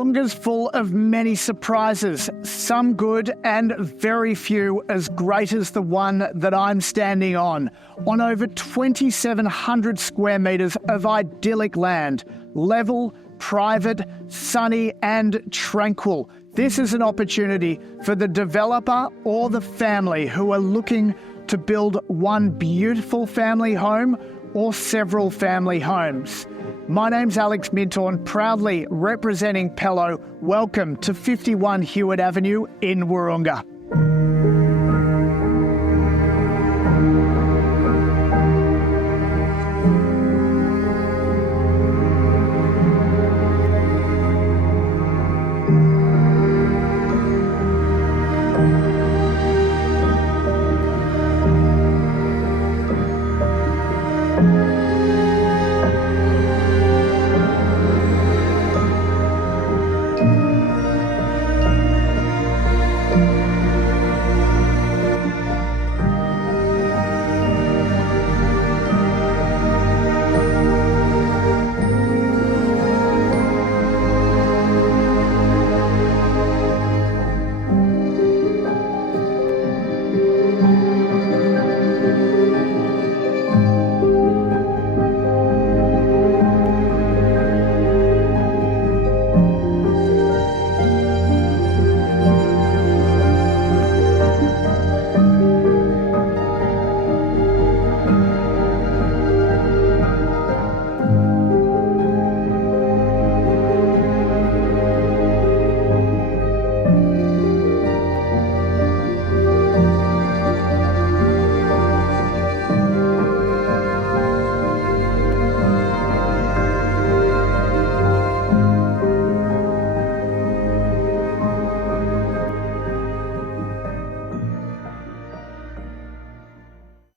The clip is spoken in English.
Wahroonga's full of many surprises, some good and very few as great as the one that I'm standing on over 2,700 square metres of idyllic land, level, private, sunny and tranquil. This is an opportunity for the developer or the family who are looking to build one beautiful family home or several family homes. My name's Alex Mintorn, proudly representing Pello. Welcome to 51 Hewitt Avenue in Wahroonga.